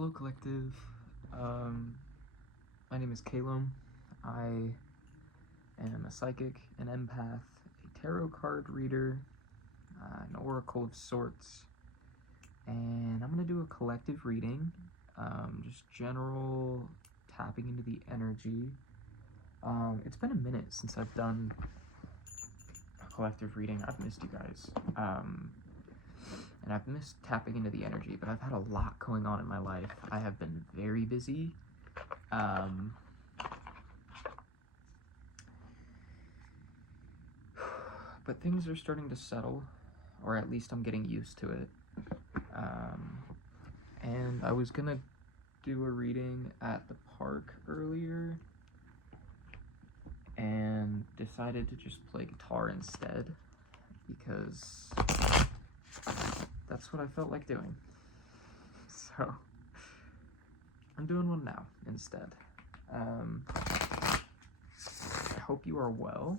Hello, collective. My name is Calum. I am a psychic, an empath, a tarot card reader, an oracle of sorts, and I'm gonna do a collective reading, just general tapping into the energy. It's been a minute since I've done a collective reading. I've missed you guys. And I've missed tapping into the energy, but I've had a lot going on in my life. I have been very busy. But things are starting to settle, or at least I'm getting used to it. And I was gonna do a reading at the park earlier and decided to just play guitar instead because that's what I felt like doing. So I'm doing one now instead. I hope you are well.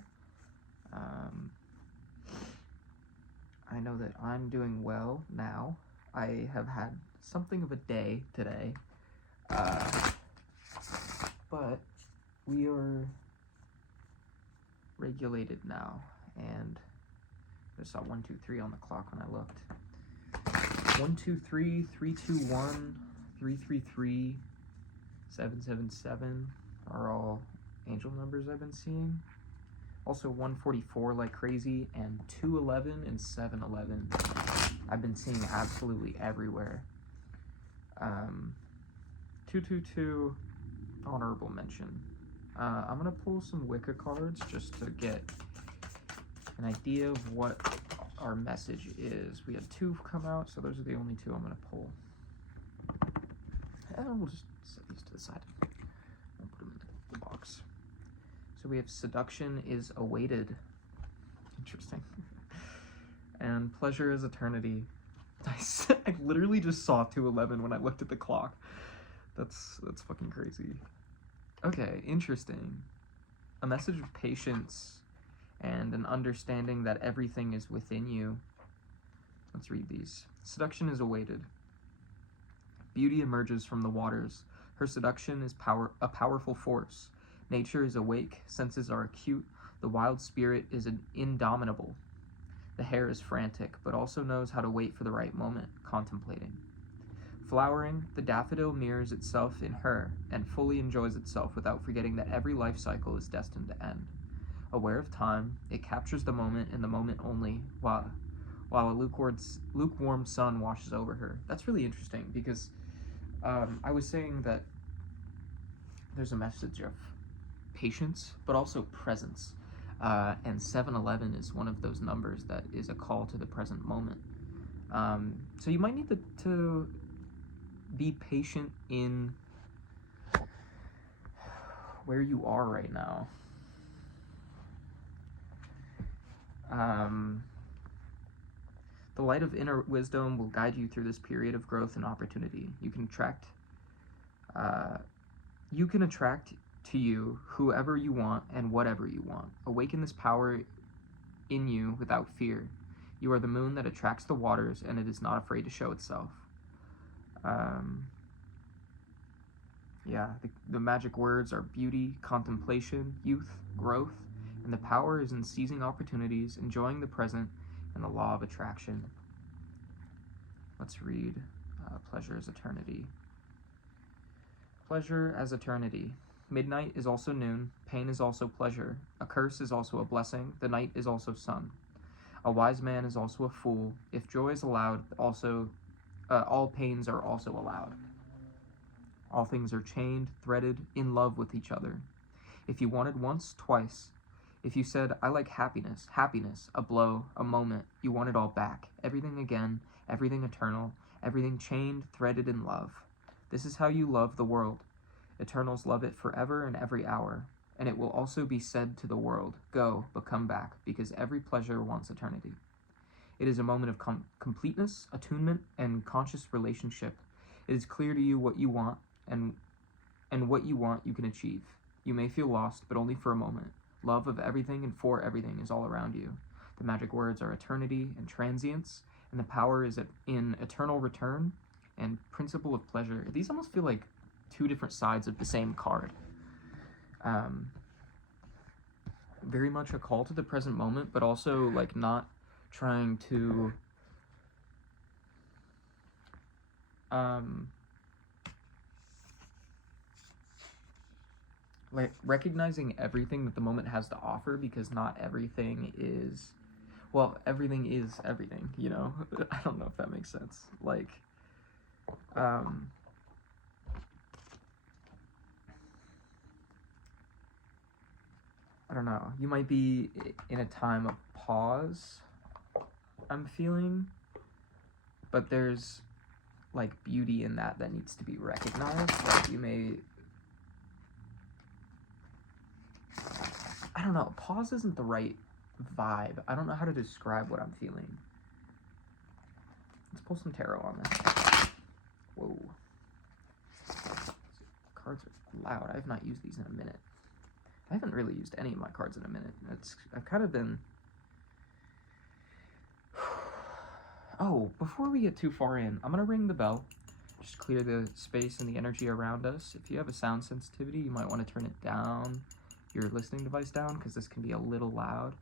I know that I'm doing well now. I have had something of a day today, but we are regulated now, and I saw 1, 2, 3 on the clock when I looked. 1, 2, 3, 3, 2, 1, 3, 3, 3, 7, 7, 7 are all angel numbers I've been seeing. Also 144 like crazy, and 211 and 711 I've been seeing absolutely everywhere. 222 honorable mention. I'm gonna pull some Wicca cards just to get an idea of what our message is. We had 2 come out, so those are the only 2 I'm gonna pull. And we'll just set these to the side. I'll put them in the box. So we have seduction is awaited. Interesting. And pleasure is eternity. I literally just saw 211 when I looked at the clock. That's fucking crazy. Okay, interesting. A message of patience and an understanding that everything is within you. Let's read these. Seduction is awaited. Beauty emerges from the waters. Her seduction is a powerful force. Nature is awake, senses are acute, the wild spirit is indomitable. The hare is frantic, but also knows how to wait for the right moment, contemplating. Flowering, the daffodil mirrors itself in her and fully enjoys itself without forgetting that every life cycle is destined to end. Aware of time, it captures the moment and the moment only, while a lukewarm sun washes over her. That's really interesting because I was saying that there's a message of patience, but also presence. And 711 is one of those numbers that is a call to the present moment. So you might need to be patient in where you are right now. The light of inner wisdom will guide you through this period of growth and opportunity. You can attract to you whoever you want and whatever you want. Awaken this power in you without fear. You are the moon that attracts the waters, and it is not afraid to show itself. The magic words are beauty, contemplation, youth, growth, and the power is in seizing opportunities, enjoying the present, and the law of attraction. Let's read Pleasure as Eternity. Pleasure as eternity. Midnight is also noon, pain is also pleasure, a curse is also a blessing, the night is also sun. A wise man is also a fool. If joy is allowed, all pains are also allowed. All things are chained, threaded, in love with each other. If you wanted once, twice. If you said, I like happiness, a blow, a moment, you want it all back. Everything again, everything eternal, everything chained, threaded in love. This is how you love the world. Eternals love it forever and every hour. And it will also be said to the world, go, but come back, because every pleasure wants eternity. It is a moment of completeness, attunement, and conscious relationship. It is clear to you what you want, and what you want you can achieve. You may feel lost, but only for a moment. Love of everything and for everything is all around you. The magic words are eternity and transience, and the power is in eternal return and Principle of Pleasure. These almost feel like two different sides of the same card. Very much a call to the present moment, but also like not trying to like recognizing everything that the moment has to offer, because not everything is, well, everything is everything, you know? I don't know if that makes sense. Like, I don't know. You might be in a time of pause, I'm feeling, but there's like beauty in that needs to be recognized. Like you may, I don't know, pause isn't the right vibe. I don't know how to describe what I'm feeling. Let's pull some tarot on this. Whoa. Cards are loud. I have not used these in a minute. I haven't really used any of my cards in a minute. I've kind of been... Oh, before we get too far in, I'm going to ring the bell. Just clear the space and the energy around us. If you have a sound sensitivity, you might want to turn it down, your listening device down, because this can be a little loud.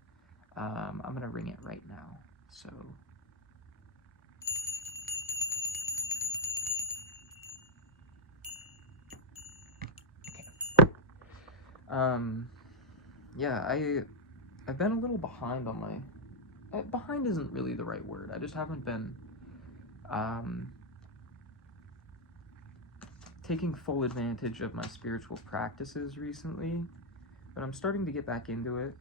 I'm going to ring it right now. So... yeah, I've been a little behind on my, behind isn't really the right word. I just haven't been, taking full advantage of my spiritual practices recently, but I'm starting to get back into it,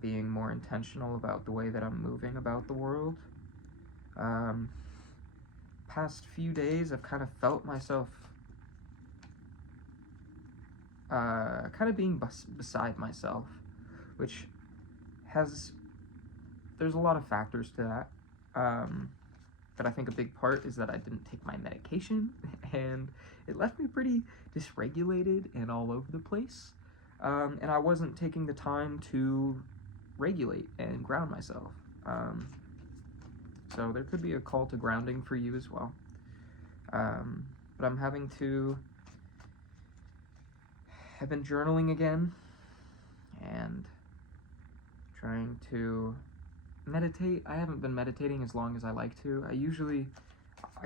being more intentional about the way that I'm moving about the world. Past few days, I've kind of felt myself kind of being beside myself, which there's a lot of factors to that, but I think a big part is that I didn't take my medication, and it left me pretty dysregulated and all over the place, and I wasn't taking the time to regulate and ground myself, so there could be a call to grounding for you as well, but I've been journaling again and trying to meditate. I haven't been meditating as long as I like to. I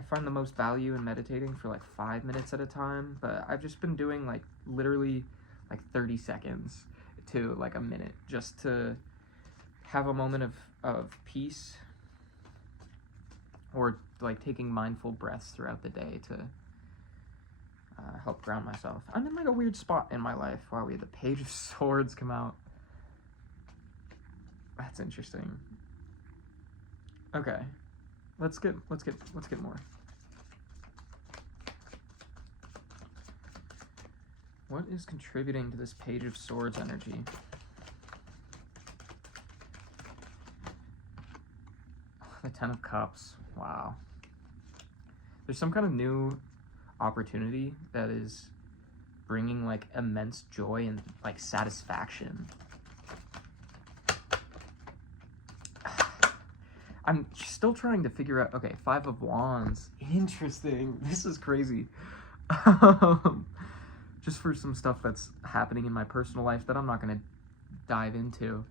find the most value in meditating for like 5 minutes at a time, but I've just been doing like literally like 30 seconds to like a minute, just to have a moment of peace, or like taking mindful breaths throughout the day to help ground myself. I'm in like a weird spot in my life. Wow, we had the Page of Swords come out. That's interesting. Okay, let's get more. What is contributing to this Page of Swords energy? The Ten of Cups. Wow. There's some kind of new opportunity that is bringing like immense joy and like satisfaction. I'm still trying to figure out, okay, Five of Wands. Interesting. This is crazy. Just for some stuff that's happening in my personal life that I'm not going to dive into.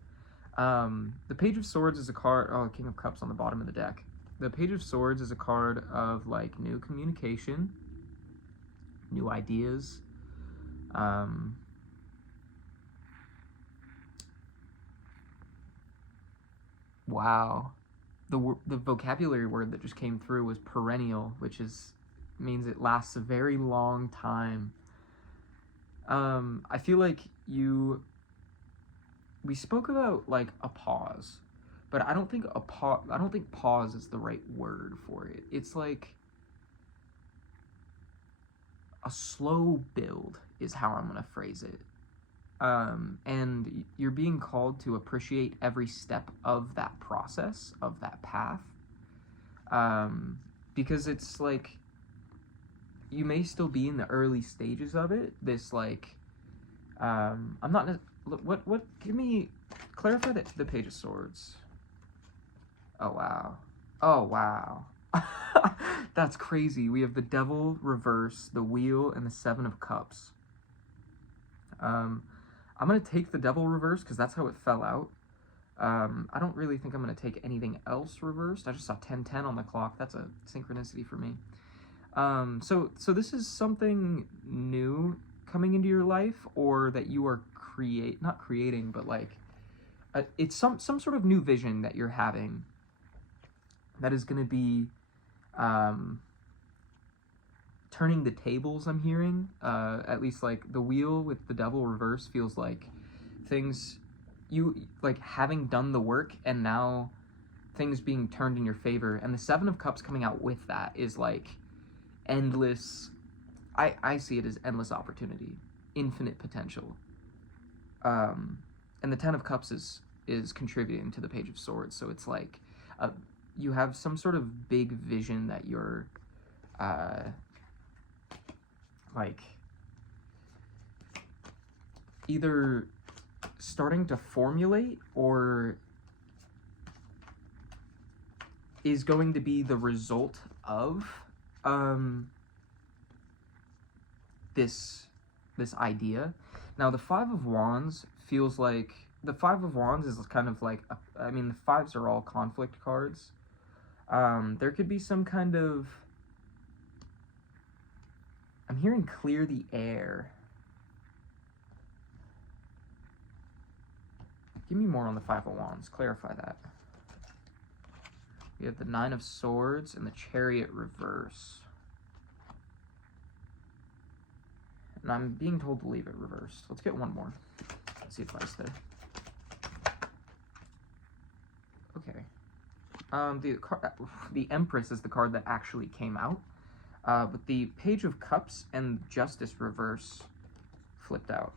The Page of Swords is a card, oh, King of Cups on the bottom of the deck. The Page of Swords is a card of like new communication, new ideas, wow. The vocabulary word that just came through was perennial, which means it lasts a very long time. I feel like we spoke about like a pause, but I don't think pause is the right word for it. It's like a slow build is how I'm gonna phrase it. And you're being called to appreciate every step of that process, of that path, because it's like you may still be in the early stages of it. This like, I'm not. What? Give me clarify the Page of Swords. Oh wow. Oh wow. That's crazy. We have the Devil reverse, the Wheel, and the Seven of Cups. I'm going to take the Devil reverse because that's how it fell out. I don't really think I'm going to take anything else reversed. I just saw 10:10 on the clock. That's a synchronicity for me. So this is something new coming into your life, or that you are not creating, but like, it's some sort of new vision that you're having that is going to be, turning the tables. I'm hearing, at least like the Wheel with the Devil reverse feels like things, you like having done the work and now things being turned in your favor, and the Seven of Cups coming out with that is like endless. I see it as endless opportunity, infinite potential. And the Ten of Cups is contributing to the Page of Swords, so it's like you have some sort of big vision that you're like either starting to formulate or is going to be the result of this idea. Now the Five of Wands feels like, the Five of Wands is kind of like, I mean, the fives are all conflict cards. There could be some kind of, I'm hearing clear the air. Give me more on the Five of Wands, clarify that. We have the Nine of Swords and the Chariot reverse. And I'm being told to leave it reversed. Let's get one more. Let's see advice there. Okay. The Empress is the card that actually came out. But the Page of Cups and Justice reverse flipped out.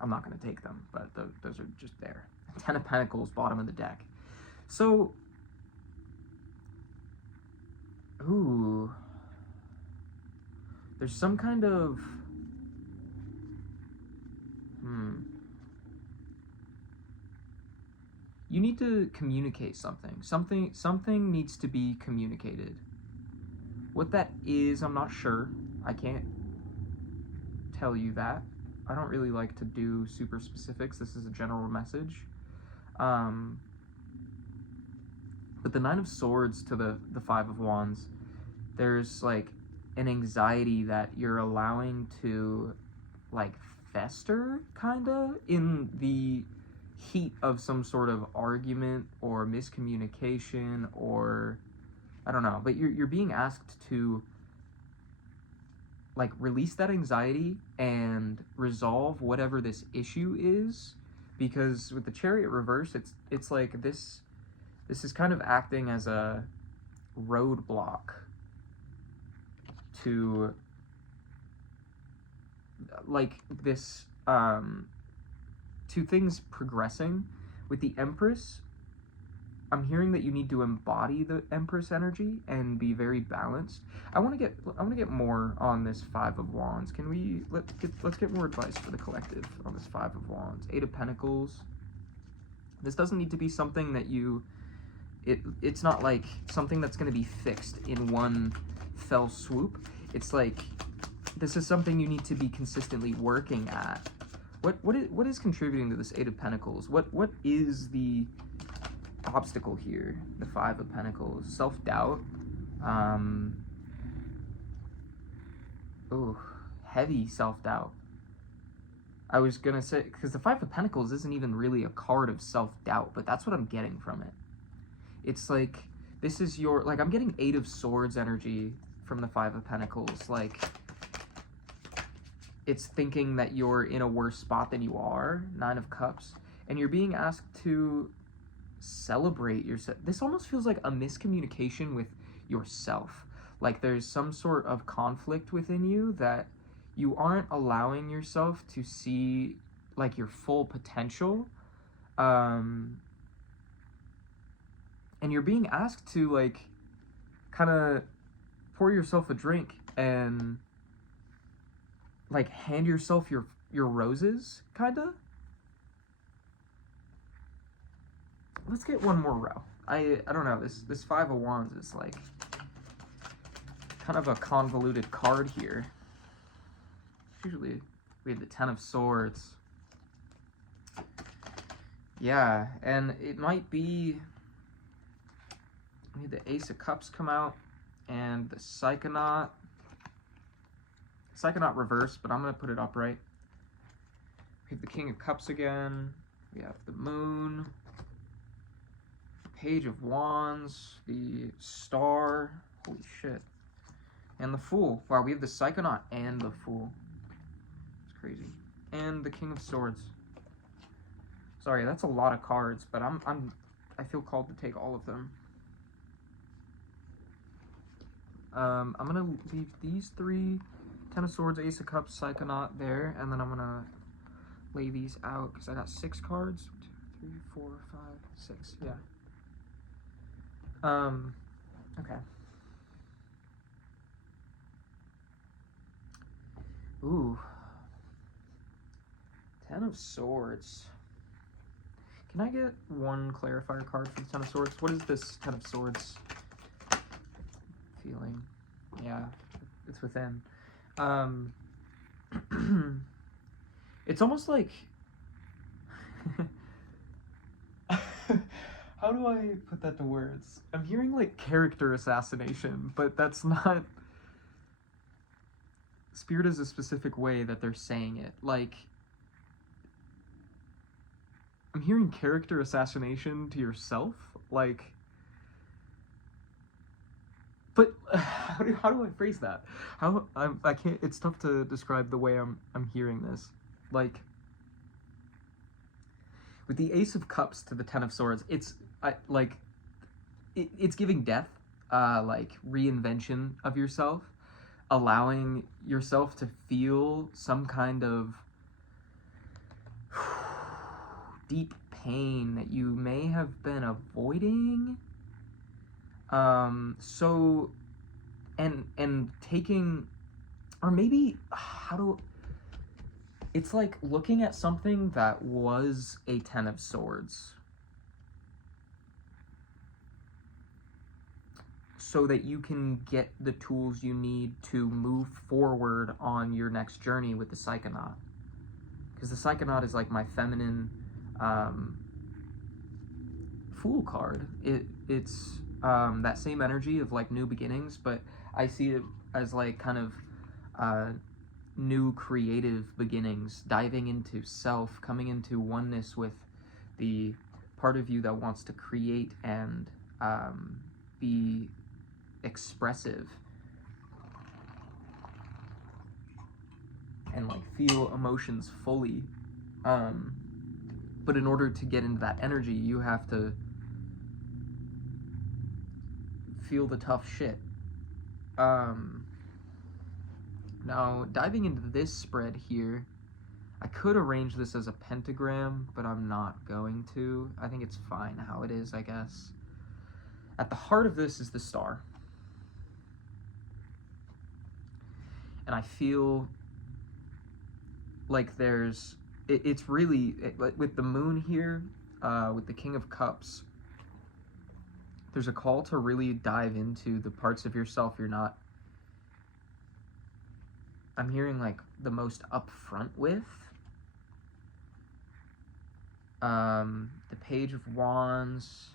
I'm not going to take them, but those are just there. Ten of Pentacles, bottom of the deck. So, ooh, there's some kind of, you need to communicate something. Something needs to be communicated. What that is, I'm not sure. I can't tell you that. I don't really like to do super specifics. This is a general message. But the Nine of Swords to the Five of Wands, there's like an anxiety that you're allowing to like fester, kinda, in the heat of some sort of argument or miscommunication, or I don't know, but you're being asked to like release that anxiety and resolve whatever this issue is, because with the Chariot reverse, it's like this is kind of acting as a roadblock to like this to things progressing. With the Empress, I'm hearing that you need to embody the Empress energy and be very balanced. I want to get more on this Five of Wands. Can we let's get more advice for the collective on this Five of Wands. Eight of Pentacles. This doesn't need to be something that it's not like something that's going to be fixed in one fell swoop. It's like this is something you need to be consistently working at. What is contributing to this Eight of Pentacles? What is the obstacle here? The Five of Pentacles. Self-doubt. Heavy self-doubt. I was gonna say, because the Five of Pentacles isn't even really a card of self-doubt, but that's what I'm getting from it. It's like, this is your, like, I'm getting Eight of Swords energy from the Five of Pentacles. Like, it's thinking that you're in a worse spot than you are. Nine of Cups. And you're being asked to celebrate yourself. This almost feels like a miscommunication with yourself. Like there's some sort of conflict within you that you aren't allowing yourself to see like your full potential. And you're being asked to like kind of pour yourself a drink and like hand yourself your roses, kind of. Let's get one more row. I don't know, this Five of Wands is like kind of a convoluted card here. Usually we have the Ten of Swords. Yeah, and it might be, we had the Ace of Cups come out and the Psychonaut. Psychonaut reverse, but I'm going to put it upright. We have the King of Cups again. We have the Moon. Page of Wands. The Star. Holy shit. And the Fool. Wow, we have the Psychonaut and the Fool. It's crazy. And the King of Swords. Sorry, that's a lot of cards, but I feel called to take all of them. I'm gonna leave these three, Ten of Swords, Ace of Cups, Psychonaut there, and then I'm gonna lay these out because I got 6 cards. 2, 3, 4, 5, 6. Yeah. Okay. Ooh. Ten of Swords. Can I get one clarifier card for the Ten of Swords? What is this Ten of Swords feeling? Yeah, it's within. It's almost like how do I put that to words? I'm hearing like character assassination, but that's not. Spirit is a specific way that they're saying it. Like, I'm hearing character assassination to yourself, like, but how do I phrase that? I can't. It's tough to describe the way I'm hearing this. Like, with the Ace of Cups to the Ten of Swords, it's giving death, like reinvention of yourself, allowing yourself to feel some kind of deep pain that you may have been avoiding. So, and taking, or maybe, it's like looking at something that was a Ten of Swords, so that you can get the tools you need to move forward on your next journey with the Psychonaut. Because the Psychonaut is like my feminine Fool card. It's that same energy of like new beginnings, but I see it as like kind of new creative beginnings, diving into self, coming into oneness with the part of you that wants to create and be expressive and like feel emotions fully. But in order to get into that energy, you have to feel the tough shit. Now, diving into this spread here, I could arrange this as a pentagram, but I'm not going to. I think it's fine how it is, I guess. At the heart of this is the Star. And I feel like it's really, with the Moon here, with the King of Cups, there's a call to really dive into the parts of yourself you're not, I'm hearing like the most upfront with. The Page of Wands,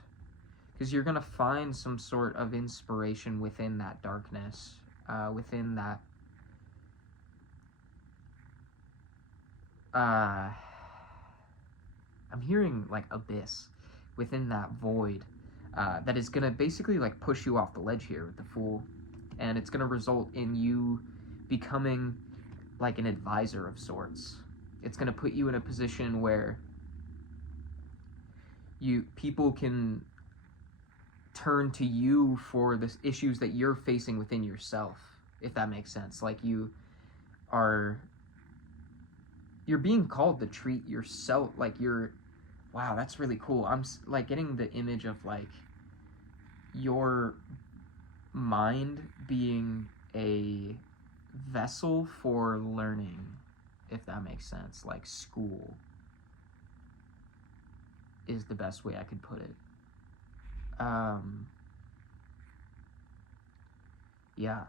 because you're gonna find some sort of inspiration within that darkness, within that I'm hearing like abyss, within that void, that is gonna basically like push you off the ledge here with the Fool, and it's gonna result in you becoming like an advisor of sorts. It's gonna put you in a position where people can turn to you for the issues that you're facing within yourself, if that makes sense. Like you're being called to treat yourself like wow, that's really cool. I'm like getting the image of like your mind being a vessel for learning, if that makes sense. Like school is the best way I could put it. Yeah.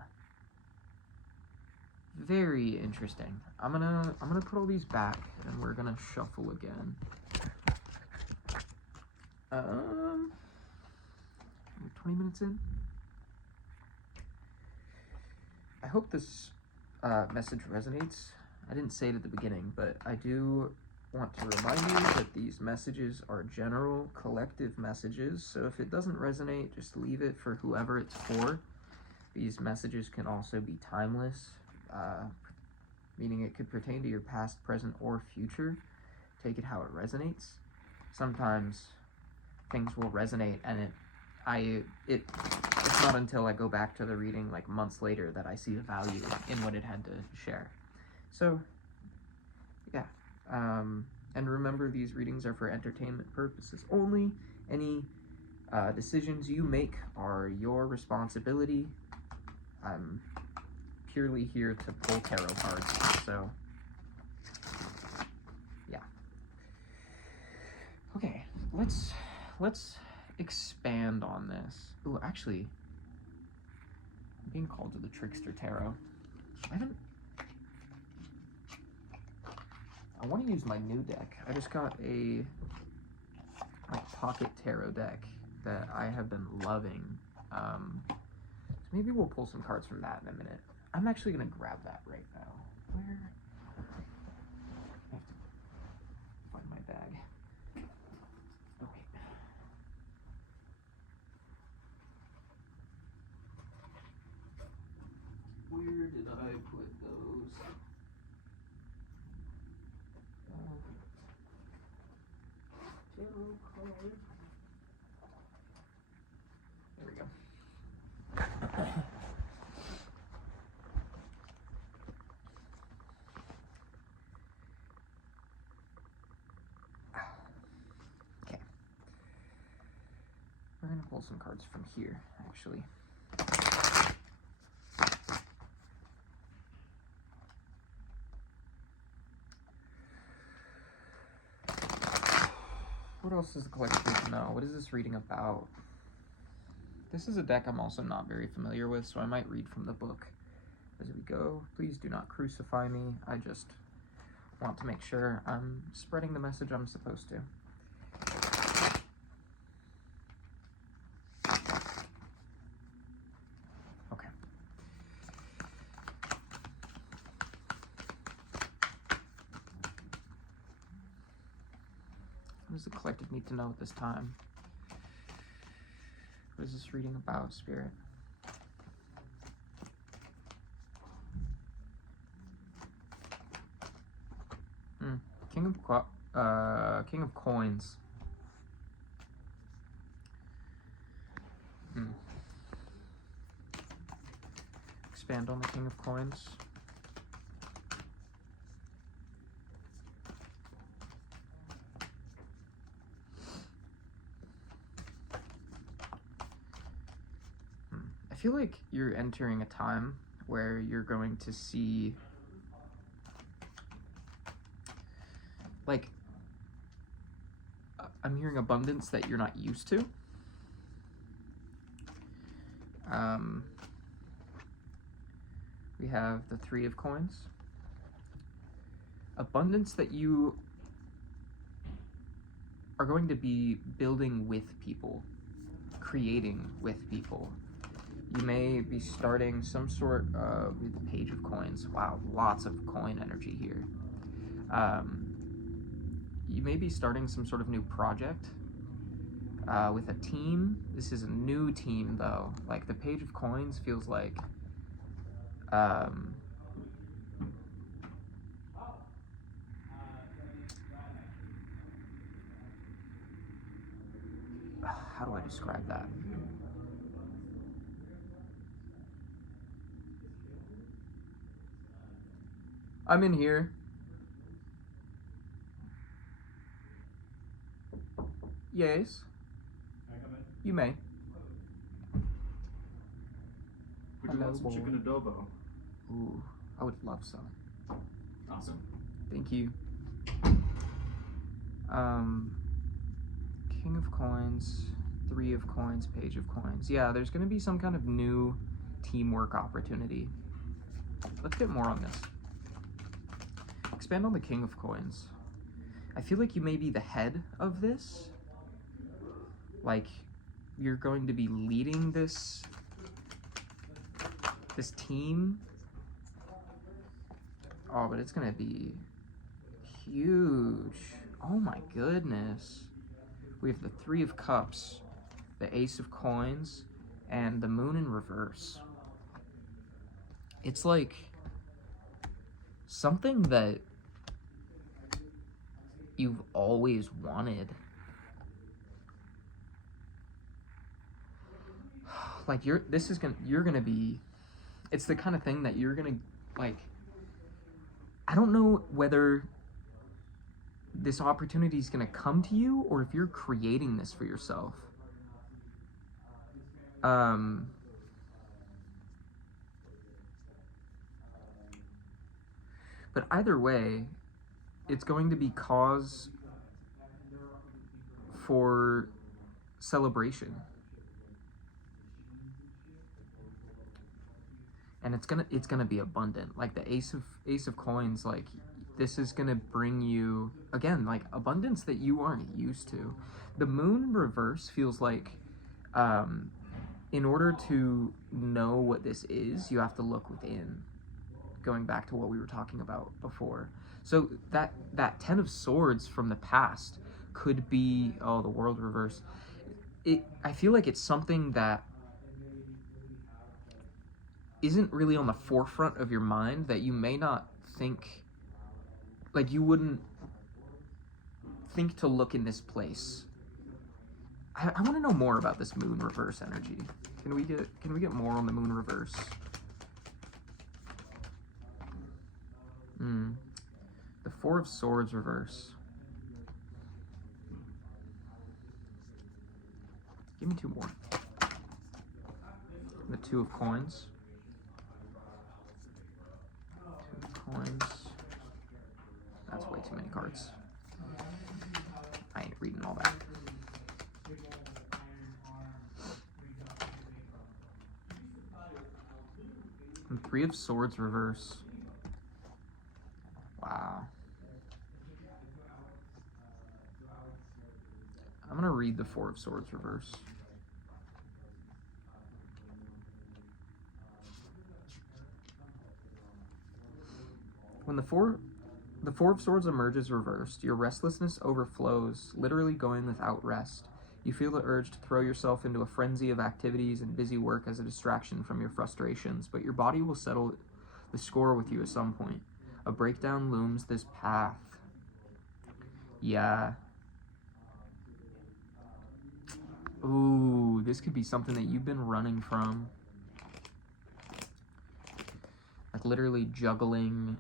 Very interesting. I'm gonna put all these back and we're gonna shuffle again. 20 minutes in. I hope this message resonates. I didn't say it at the beginning, but I do want to remind you that these messages are general, collective messages. So if it doesn't resonate, just leave it for whoever it's for. These messages can also be timeless, meaning it could pertain to your past, present, or future. Take it how it resonates. Sometimes things will resonate, and it's not until I go back to the reading like months later that I see the value in what it had to share. So, yeah. And remember, these readings are for entertainment purposes only. Any decisions you make are your responsibility. I'm purely here to pull tarot cards, so yeah. Okay, let's expand on this. Ooh, actually, I'm being called to the Trickster Tarot. I want to use my new deck. I just got a pocket tarot deck that I have been loving. So maybe we'll pull some cards from that in a minute. I'm actually gonna grab that right now. Where? I have to find my bag. Oh wait. Where did I put those? Tarot card. There we go. Okay. We're gonna pull some cards from here, actually. What else does the collector need to know? What is this reading about? This is a deck I'm also not very familiar with, so I might read from the book as we go. Please do not crucify me. I just want to make sure I'm spreading the message I'm supposed to. Okay. What does the collective need to know at this time? What is this reading about, Spirit? King of Coins. Expand on the King of Coins. I feel like you're entering a time where you're going to see, like, I'm hearing abundance that you're not used to. We have the Three of Coins. Abundance that you are going to be building with people, creating with people. You may be starting some sort of, with the Page of Coins. Wow, lots of coin energy here. You may be starting some sort of new project with a team. This is a new team, though. Like, the Page of Coins feels like how do I describe that? I'm in here. Yes. Can I come in? You may. Would you want some chicken adobo? Ooh, I would love some. Awesome. Thank you. King of Coins, Three of coins, page of coins. Yeah, there's going to be some kind of new teamwork opportunity. Let's get more on this. Expand on the king of coins. I feel like you may be the head of this. Like, you're going to be leading this team. Oh, but it's going to be huge. Oh my goodness. We have the Three of Cups, the Ace of Coins, and the Moon in reverse. It's like something that you've always wanted. Like you're gonna be, it's the kind of thing that you're gonna, like, I don't know whether this opportunity is gonna come to you or if you're creating this for yourself. But either way, it's going to be cause for celebration. And it's gonna be abundant. Like the Ace of Coins, like this is gonna bring you, again, like abundance that you aren't used to. The Moon reverse feels like in order to know what this is, you have to look within. Going back to what we were talking about before. So that Ten of Swords from the past could be, oh, the World reverse. I feel like it's something that isn't really on the forefront of your mind, that you may not think, like you wouldn't think to look in this place. I want to know more about this Moon reverse energy. Can we get more on the Moon reverse? The Four of Swords reverse. Give me two more. The Two of Coins. Two of Coins. That's way too many cards. I ain't reading all that. And Three of Swords reverse. Wow. I'm gonna read the Four of Swords reverse. When the Four of Swords emerges reversed, your restlessness overflows, literally going without rest. You feel the urge to throw yourself into a frenzy of activities and busy work as a distraction from your frustrations, but your body will settle the score with you at some point. A breakdown looms this path. Yeah. Ooh, this could be something that you've been running from. Like literally juggling,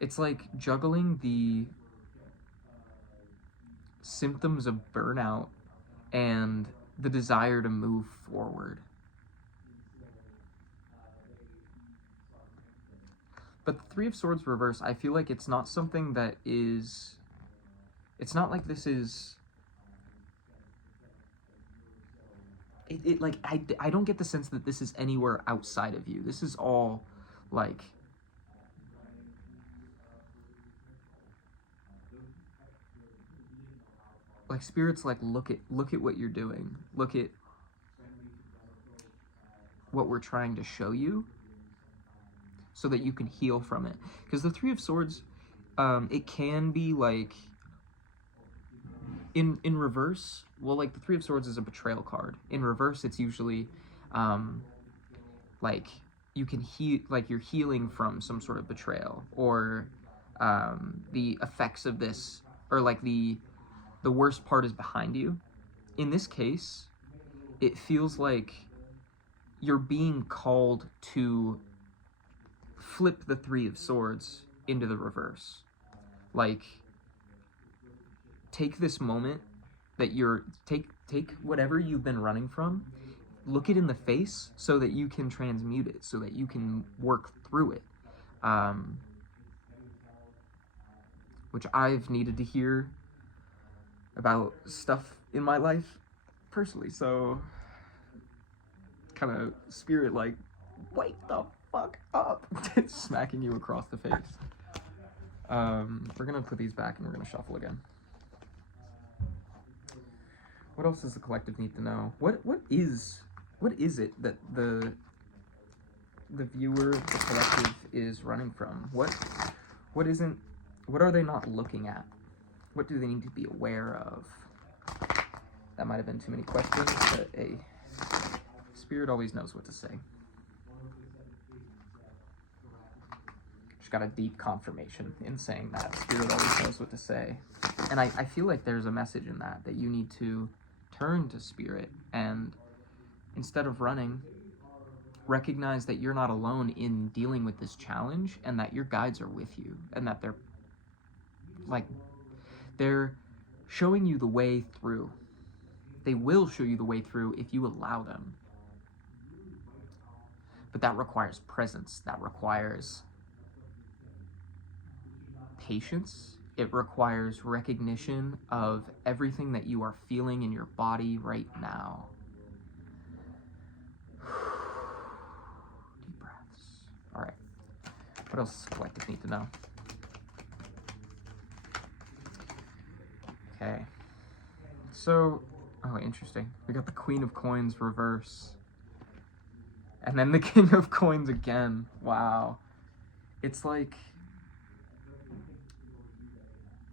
it's like juggling the symptoms of burnout and the desire to move forward. But the Three of Swords reverse, I feel like it's not something that is, it's not like this is, like, I don't get the sense that this is anywhere outside of you. This is all, like, spirits, like, look at what you're doing. Look at what we're trying to show you so that you can heal from it. Because the Three of Swords, it can be, like, in reverse, well, like, the Three of Swords is a betrayal card. In reverse, it's usually, like, you can heal, like, you're healing from some sort of betrayal, or, the effects of this, or, like, the worst part is behind you. In this case, it feels like you're being called to flip the Three of Swords into the reverse. Like, take this moment that you're, take whatever you've been running from, look it in the face so that you can transmute it, so that you can work through it. Which I've needed to hear about stuff in my life personally. So kind of spirit like, wake the fuck up, smacking you across the face. We're gonna put these back and we're gonna shuffle again. What else does the collective need to know? What is it that the viewer, the collective, is running from? What are they not looking at? What do they need to be aware of? That might have been too many questions, but a spirit always knows what to say. Just got a deep confirmation in saying that. Spirit always knows what to say. And I feel like there's a message in that you need to turn to spirit and instead of running, recognize that you're not alone in dealing with this challenge and that your guides are with you and that they're showing you the way through. They will show you the way through if you allow them. But that requires presence. That requires patience. It requires recognition of everything that you are feeling in your body right now. Deep breaths. All right. What else does the collective need to know? Okay. So, oh, interesting. We got the Queen of Coins reverse. And then the King of Coins again. Wow. It's like...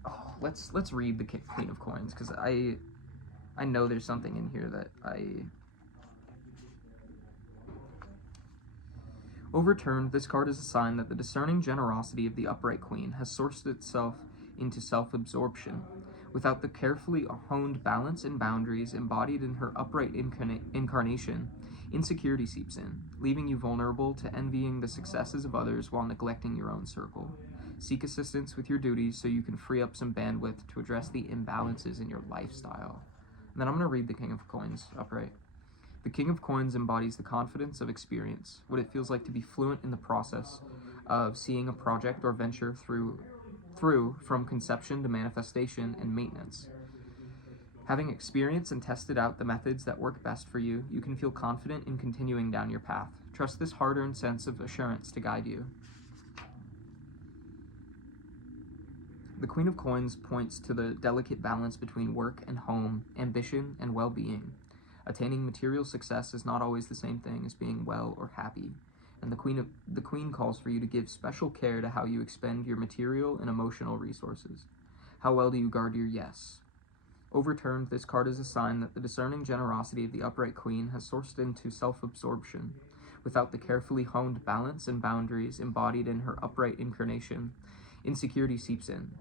Oh, let's read the Queen of Coins, because I know there's something in here that Overturned, this card is a sign that the discerning generosity of the upright queen has sourced itself into self-absorption. Without the carefully honed balance and boundaries embodied in her upright incarnation, insecurity seeps in, leaving you vulnerable to envying the successes of others while neglecting your own circle. Seek assistance with your duties so you can free up some bandwidth to address the imbalances in your lifestyle. And then I'm going to read the King of Coins upright. The King of Coins embodies the confidence of experience, what it feels like to be fluent in the process of seeing a project or venture through from conception to manifestation and maintenance. Having experienced and tested out the methods that work best for you, you can feel confident in continuing down your path. Trust this hard-earned sense of assurance to guide you. The Queen of Coins points to the delicate balance between work and home, ambition and well-being. Attaining material success is not always the same thing as being well or happy, and the Queen calls for you to give special care to how you expend your material and emotional resources. How well do you guard your yes? Overturned, this card is a sign that the discerning generosity of the upright queen has sourced into self-absorption. Without the carefully honed balance and boundaries embodied in her upright incarnation, insecurity seeps in,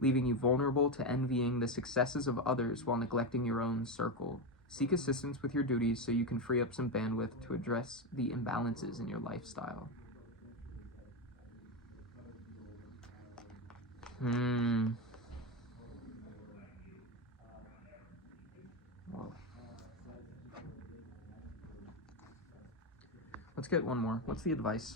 leaving you vulnerable to envying the successes of others while neglecting your own circle. Seek assistance with your duties so you can free up some bandwidth to address the imbalances in your lifestyle. Whoa. Let's get one more. What's the advice?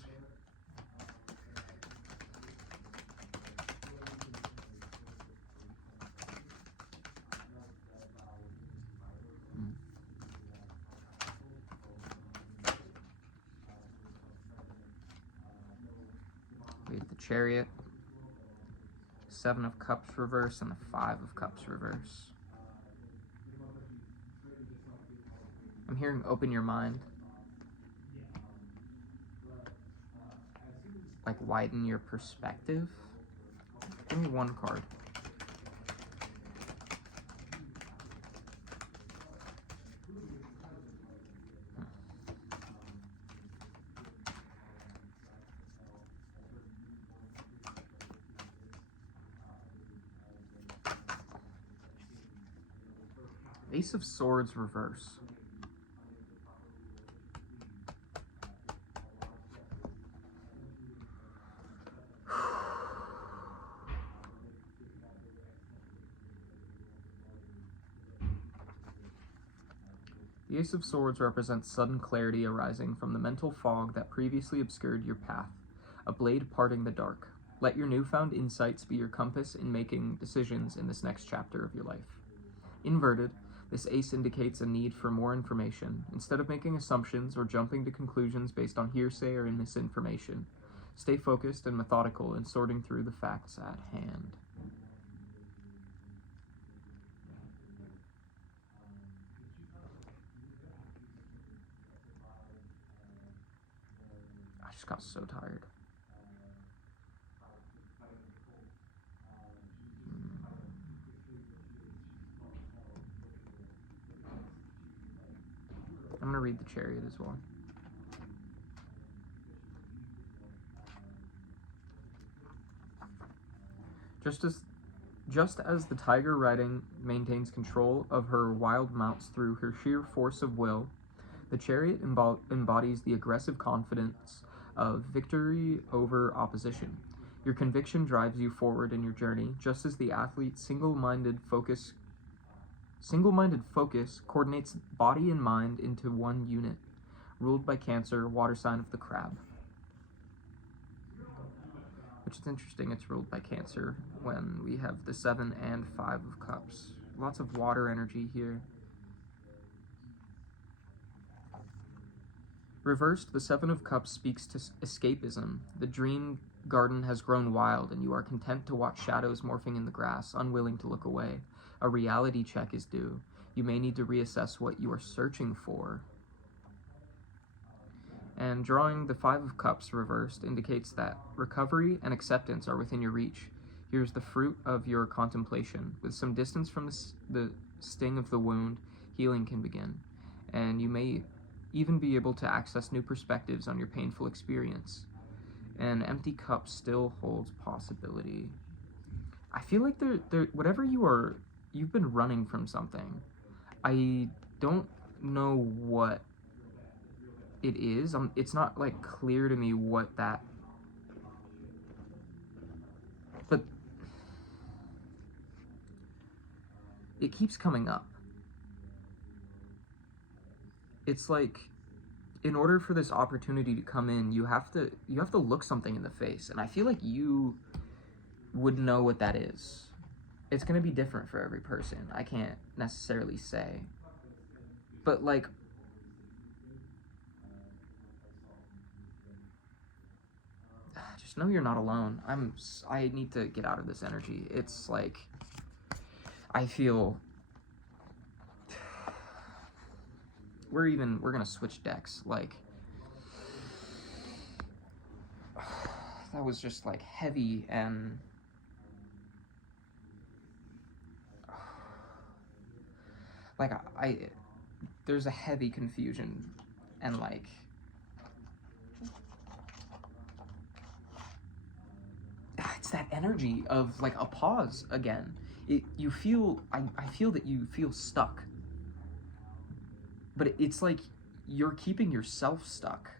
We have the Chariot, Seven of Cups reverse, and the Five of Cups reverse. I'm hearing open your mind. Like widen your perspective. Give me one card. Ace of Swords reverse. The Ace of Swords represents sudden clarity arising from the mental fog that previously obscured your path, a blade parting the dark. Let your newfound insights be your compass in making decisions in this next chapter of your life. Inverted, this ace indicates a need for more information. Instead of making assumptions or jumping to conclusions based on hearsay or misinformation, stay focused and methodical in sorting through the facts at hand. I just got so tired. I'm gonna read the Chariot as well. Just as the tiger riding maintains control of her wild mounts through her sheer force of will, the Chariot embodies the aggressive confidence of victory over opposition. Your conviction drives you forward in your journey, just as the athlete's single-minded focus coordinates body and mind into one unit. Ruled by Cancer, water sign of the crab. Which is interesting, it's ruled by Cancer when we have the 7 and 5 of cups. Lots of water energy here. Reversed, the 7 of Cups speaks to escapism. The dream garden has grown wild, and you are content to watch shadows morphing in the grass, unwilling to look away. A reality check is due. You may need to reassess what you are searching for. And drawing the 5 of Cups reversed indicates that recovery and acceptance are within your reach. Here's the fruit of your contemplation. With some distance from the sting of the wound, healing can begin. And you may even be able to access new perspectives on your painful experience. An empty cup still holds possibility. I feel like whatever you've been running from something. I don't know what it is. It's not like clear to me what that, but it keeps coming up. It's like, in order for this opportunity to come in, you have to look something in the face, and I feel like you would know what that is. It's gonna be different for every person. I can't necessarily say, but like, just know you're not alone. I need to get out of this energy. It's like, I feel we're gonna switch decks. Like, that was just like heavy, and like there's a heavy confusion, and like it's that energy of like a pause again. I feel that you feel stuck, but it's like you're keeping yourself stuck.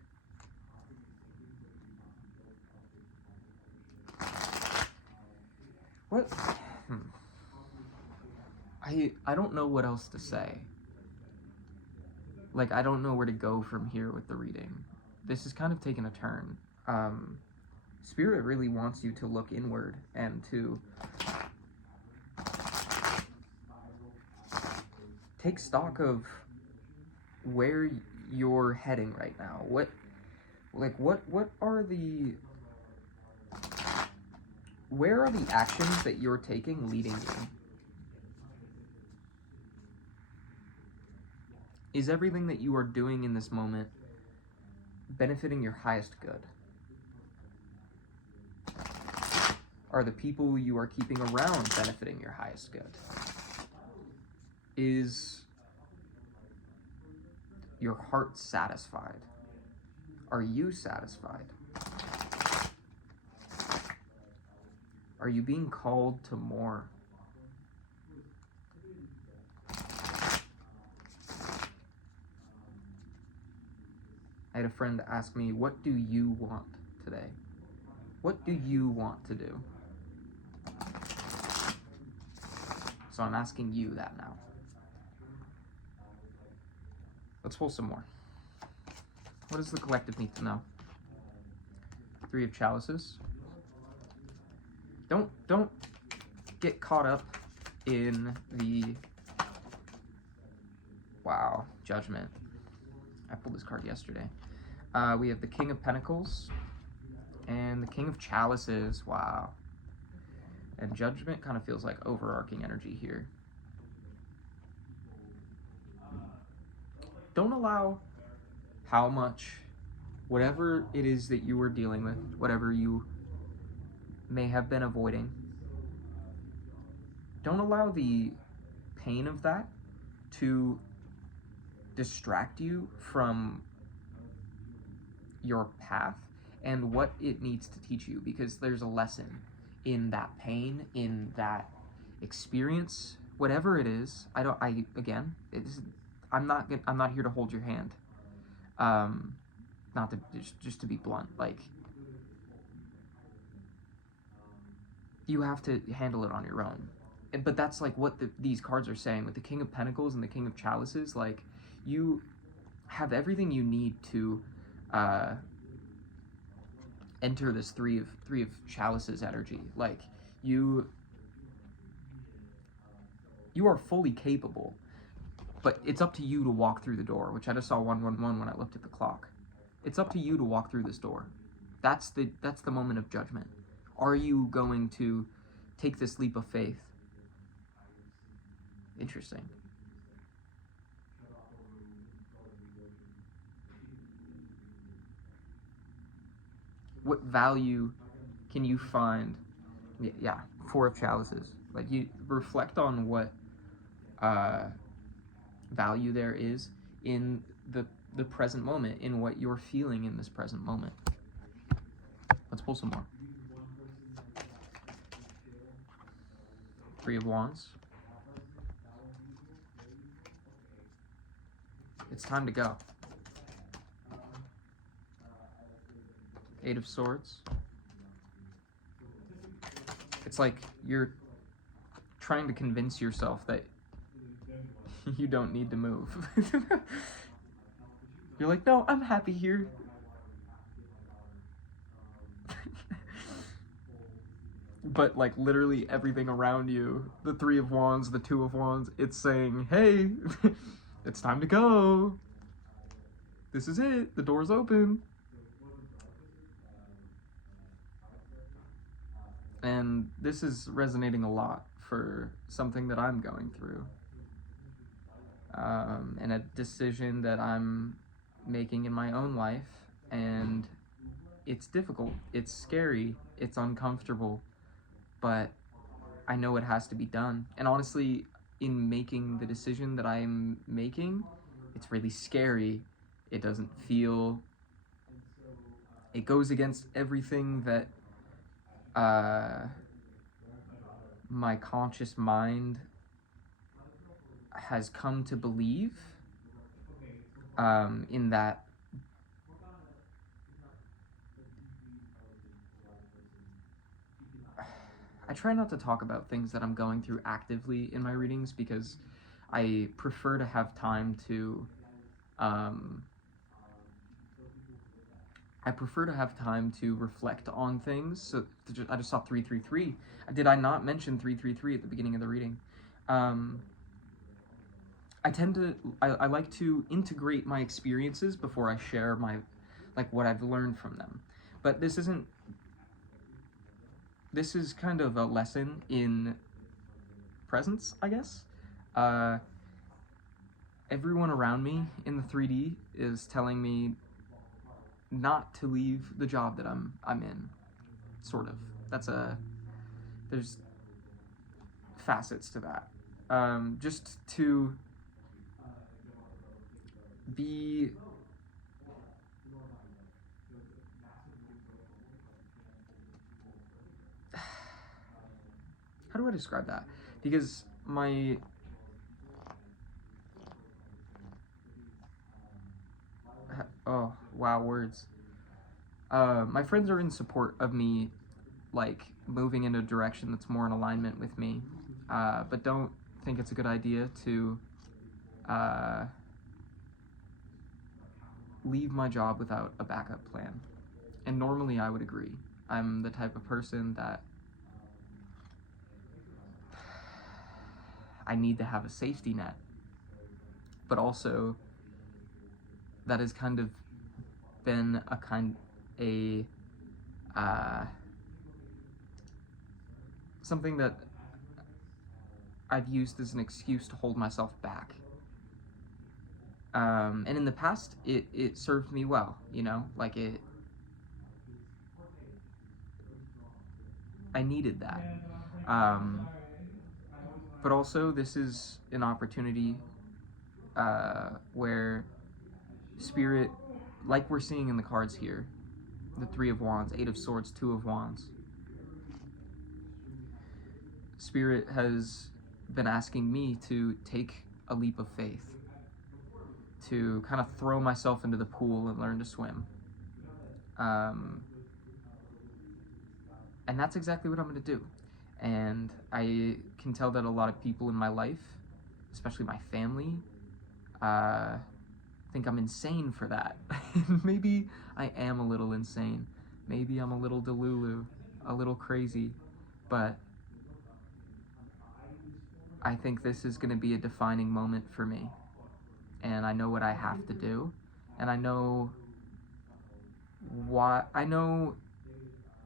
What? I don't know what else to say. Like, I don't know where to go from here with the reading. This has kind of taken a turn. Spirit really wants you to look inward and to take stock of where you're heading right now. What are the, where are the actions that you're taking leading you? Is everything that you are doing in this moment benefiting your highest good? Are the people you are keeping around benefiting your highest good? Is your heart satisfied? Are you satisfied? Are you being called to more? I had a friend ask me, what do you want today? What do you want to do? So I'm asking you that now. Let's pull some more. What does the collective need to know? 3 of Chalices. Don't get caught up in the Wow, Judgment. I pulled this card yesterday. We have the King of Pentacles and the King of Chalices. Wow. And Judgment kind of feels like overarching energy here. Don't allow how much, whatever it is that you were dealing with, whatever you may have been avoiding, don't allow the pain of that to distract you from your path and what it needs to teach you, because there's a lesson in that pain, in that experience, whatever it is. I'm not here to hold your hand. Not to just to be blunt, like, you have to handle it on your own. But that's like what these cards are saying with the King of Pentacles and the King of Chalices. Like, you have everything you need to enter this three of Chalices energy. Like, you are fully capable, but it's up to you to walk through the door, which I just saw 111 when I looked at the clock. It's up to you to walk through this door. That's the moment of judgment. Are you going to take this leap of faith? Interesting. What value can you find? Yeah, Four of Chalices. Like, you reflect on what value there is in the present moment, in what you're feeling in this present moment. Let's pull some more. Three of Wands. It's time to go. Eight of Swords. It's like you're trying to convince yourself that you don't need to move. You're like, no, I'm happy here. But like literally everything around you, the Three of Wands, the Two of Wands, it's saying, hey, it's time to go. This is it. The door's open. And this is resonating a lot for something that I'm going through. And a decision that I'm making in my own life. And it's difficult. It's scary. It's uncomfortable. But I know it has to be done. And honestly, in making the decision that I'm making, it's really scary. It doesn't feel... It goes against everything that my conscious mind has come to believe, in that I try not to talk about things that I'm going through actively in my readings, because I prefer to have time to reflect on things. So I just saw 333. Did I not mention 333 at the beginning of the reading? I like to integrate my experiences before I share what I've learned from them. But this is kind of a lesson in presence, I guess. Everyone around me in the 3D is telling me not to leave the job that I'm in, sort of. There's facets to that. Just to be... How do I describe that? Because oh, wow, words. My friends are in support of me, like, moving in a direction that's more in alignment with me, but don't think it's a good idea to leave my job without a backup plan. And normally I would agree. I'm the type of person that I need to have a safety net. but also that has kind of been something that I've used as an excuse to hold myself back. And in the past, it served me well, you know, like I needed that. But also, this is an opportunity where Spirit, like we're seeing in the cards here, the Three of Wands, Eight of Swords, Two of Wands, Spirit has been asking me to take a leap of faith, to kind of throw myself into the pool and learn to swim. And that's exactly what I'm going to do. And I can tell that a lot of people in my life, especially my family, think I'm insane for that. Maybe I am a little insane. Maybe I'm a little delulu, a little crazy, but I think this is going to be a defining moment for me. And I know what I have to do, and I know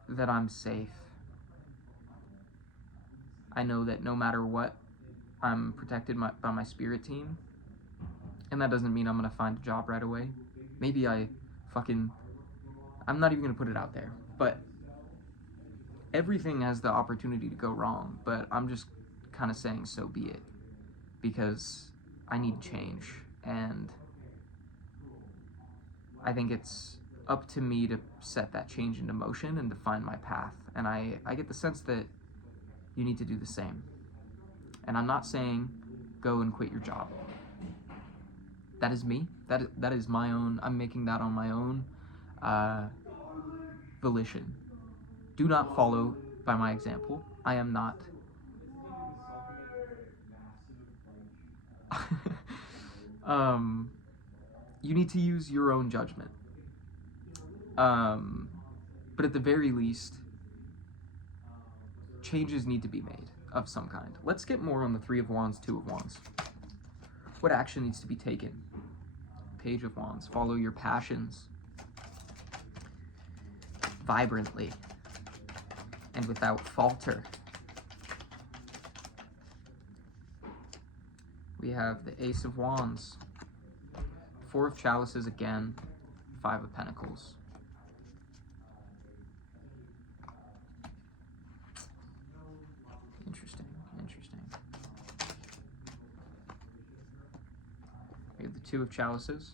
that I'm safe. I know that no matter what, I'm protected by my spirit team. And that doesn't mean I'm gonna find a job right away. Maybe I'm not even gonna put it out there, but everything has the opportunity to go wrong, but I'm just kind of saying so be it, because I need change, and I think it's up to me to set that change into motion and to find my path. And I get the sense that you need to do the same. And I'm not saying go and quit your job. That is me. That is my own. I'm making that on my own volition. Do not follow by my example. I am not. You need to use your own judgment. But at the very least, changes need to be made of some kind. Let's get more on the Three of Wands, Two of Wands. What action needs to be taken? Page of Wands. Follow your passions vibrantly and without falter. We have the Ace of Wands, Four of Chalices again, Five of Pentacles. Interesting. We have the Two of Chalices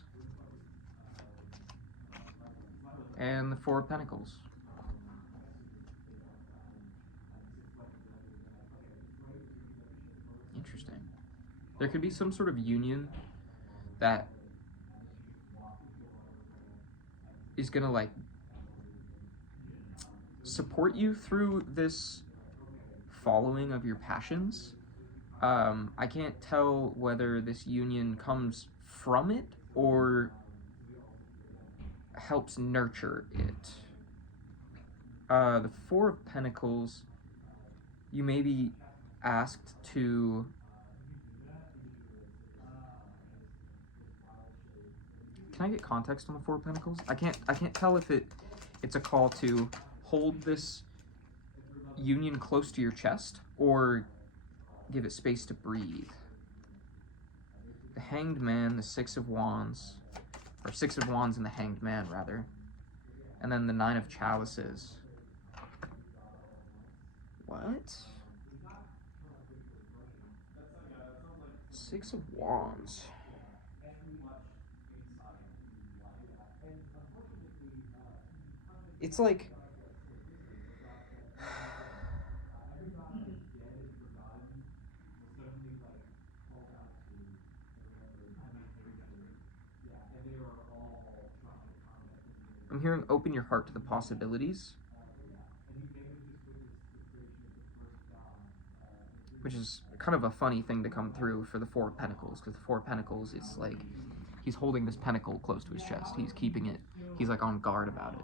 and the Four of Pentacles. Interesting. There could be some sort of union that is gonna like support you through this following of your passions. I can't tell whether this union comes from it or helps nurture it. The Four of Pentacles, you may be asked to can I get context on the Four of Pentacles? I can't tell if it's a call to hold this union close to your chest or give it space to breathe. The Hanged Man, the Six of Wands, or Six of Wands and the Hanged Man, rather. And then the Nine of Chalices. What? Six of Wands. It's like... I'm hearing open your heart to the possibilities, which is kind of a funny thing to come through for the Four of Pentacles, because the Four of Pentacles is like, he's holding this pentacle close to his chest. He's keeping it, he's like on guard about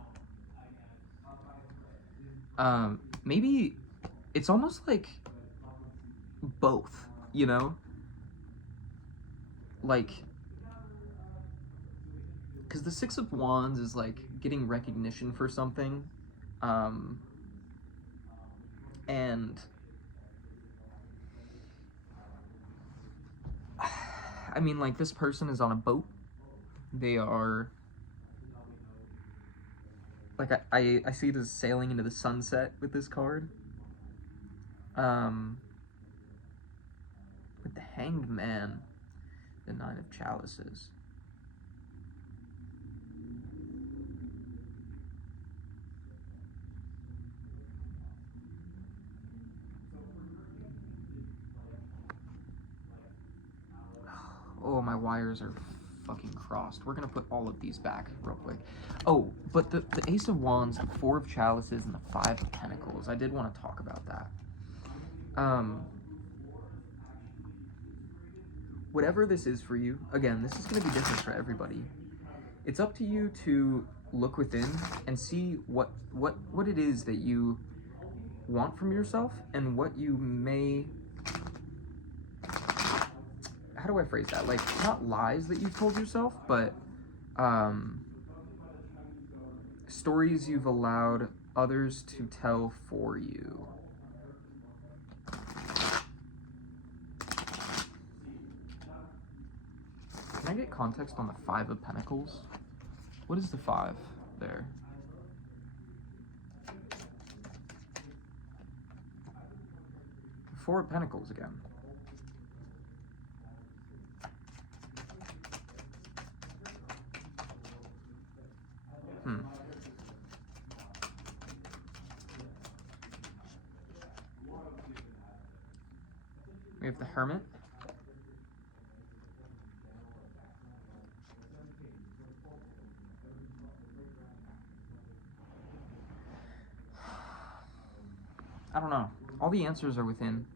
it. Maybe it's almost like both, you know? Like, because the Six of Wands is like getting recognition for something, and I mean, like, this person is on a boat. They are, like, I see it as sailing into the sunset with this card. With the Hanged Man, the Nine of Chalices. Oh, my wires are fucking crossed. We're gonna put all of these back real quick. Oh, but the Ace of Wands, the Four of Chalices, and the Five of Pentacles. I did want to talk about that. Whatever this is for you, again, this is gonna be different for everybody. It's up to you to look within and see what it is that you want from yourself and what you may, how do I phrase that? Like, not lies that you've told yourself, but stories you've allowed others to tell for you. Can I get context on the Five of Pentacles? What is the five there? The Four of Pentacles again. We have the Hermit. I don't know. All the answers are within.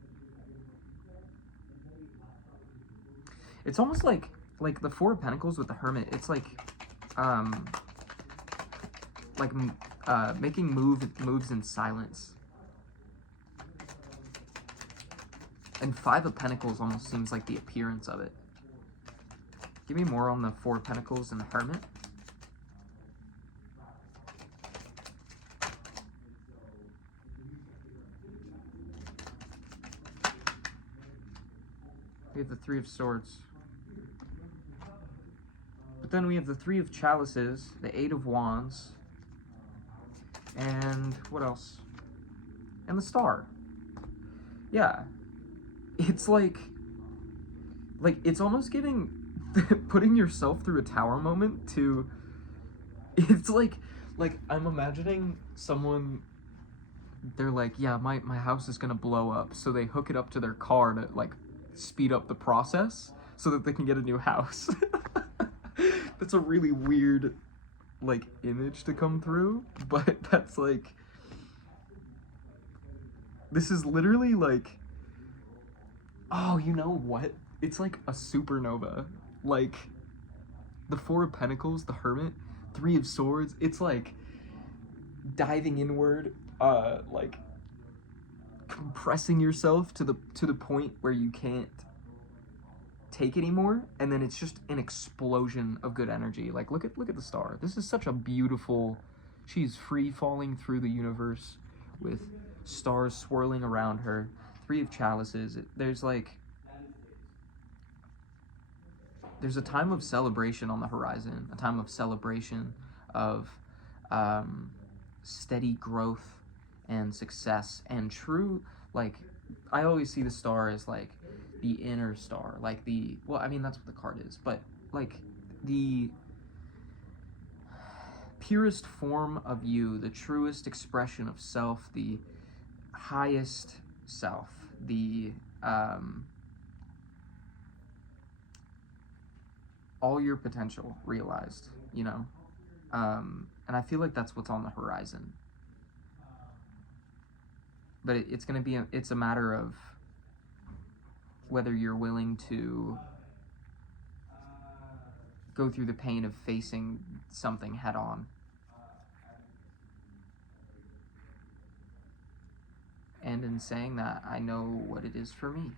It's almost like the Four of Pentacles with the Hermit. It's like making moves in silence. And Five of Pentacles almost seems like the appearance of it. Give me more on the Four of Pentacles and the Hermit. We have the Three of Swords. But then we have the Three of Chalices, the Eight of Wands, and what else? And the Star. Yeah. It's like it's almost giving putting yourself through a tower moment to, it's like I'm imagining someone, they're like, yeah, my house is gonna blow up, so they hook it up to their car to like speed up the process so that they can get a new house. That's a really weird like image to come through, but that's like, this is literally like, oh, you know what? It's like a supernova. Like, the Four of Pentacles, the Hermit, Three of Swords, it's like diving inward, like compressing yourself to the point where you can't take anymore, and then it's just an explosion of good energy. Like, look at the Star. This is such a beautiful, she's free falling through the universe with stars swirling around her. Three of Chalices. There's a time of celebration on the horizon, a time of celebration of steady growth and success and true, like, I always see the Star as like the inner star, like the, well, I mean, that's what the card is, but like the purest form of you, the truest expression of self, the highest self, the all your potential realized, you know. And I feel like that's what's on the horizon. But it's gonna be it's a matter of whether you're willing to go through the pain of facing something head on. And in saying that, I know what it is for me.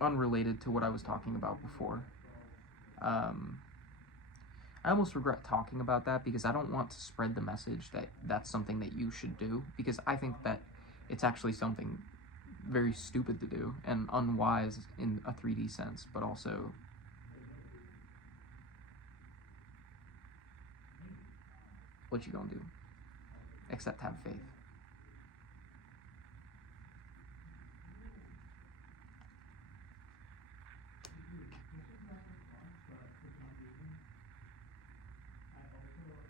Unrelated to what I was talking about before. I almost regret talking about that because I don't want to spread the message that that's something that you should do, because I think that it's actually something very stupid to do and unwise in a 3D sense, but also what you gonna do except have faith.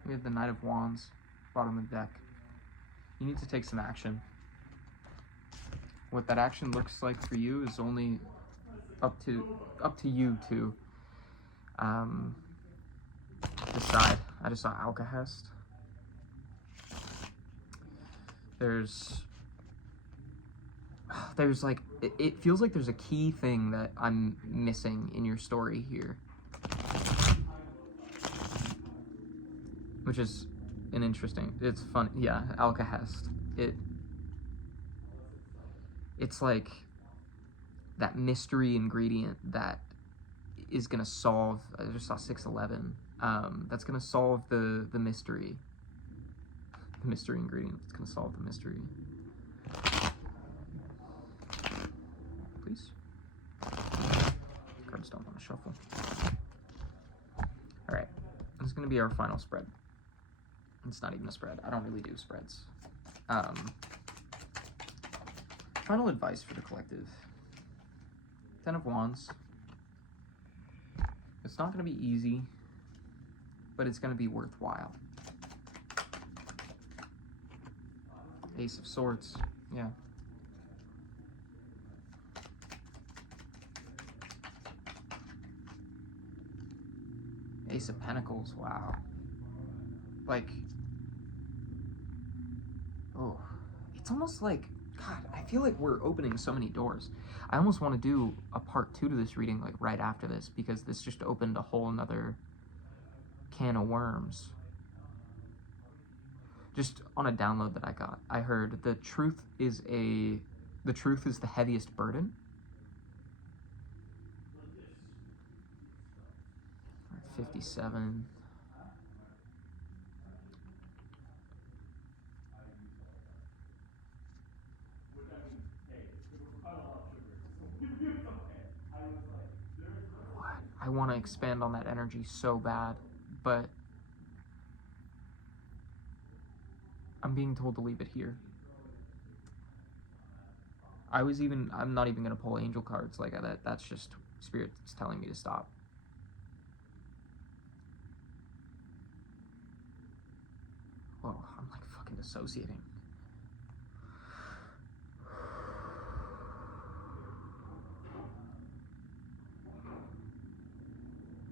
We have the Knight of Wands, bottom of the deck. You need to take some action. What that action looks like for you is only up to you to decide. I just saw Alcahest. There's like, it feels like there's a key thing that I'm missing in your story here, which is an interesting, it's fun. Yeah, Alcahest. It's like that mystery ingredient that is gonna solve, I just saw 611, that's gonna solve the mystery. The mystery ingredient that's gonna solve the mystery. Please. Cards don't want to shuffle. Alright, this is gonna be our final spread. It's not even a spread. I don't really do spreads. Final advice for the collective. 10 of Wands. It's not going to be easy, but it's going to be worthwhile. Ace of Swords. Yeah. Ace of Pentacles. Wow. Like, oh, it's almost like, God, I feel like we're opening so many doors. I almost want to do a part 2 to this reading, like right after this, because this just opened a whole nother can of worms. Just on a download that I got, I heard the truth is the heaviest burden. 57. I want to expand on that energy so bad, but I'm being told to leave it here. I'm not even going to pull angel cards like that. That's just Spirit that's telling me to stop. Whoa, I'm like fucking dissociating.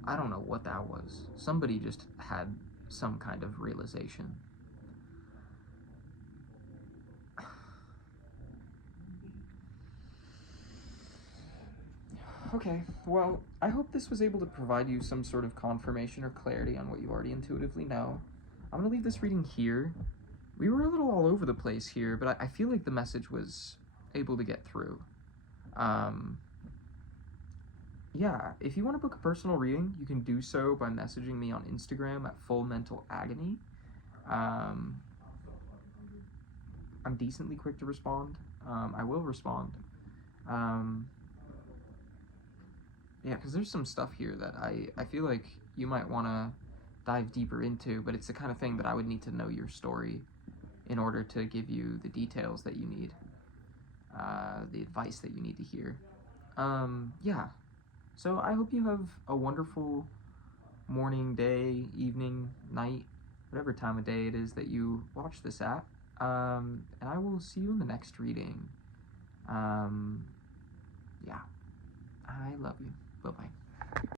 I don't know what that was. Somebody just had some kind of realization. Okay, well, I hope this was able to provide you some sort of confirmation or clarity on what you already intuitively know. I'm going to leave this reading here. We were a little all over the place here, but I feel like the message was able to get through. Yeah, if you want to book a personal reading, you can do so by messaging me on Instagram at fullmentalagony. I'm decently quick to respond. I will respond. Yeah, because there's some stuff here that I feel like you might want to dive deeper into, but it's the kind of thing that I would need to know your story in order to give you the details that you need, the advice that you need to hear. Yeah. So I hope you have a wonderful morning, day, evening, night, whatever time of day it is that you watch this at. And I will see you in the next reading. Yeah. I love you. Bye-bye.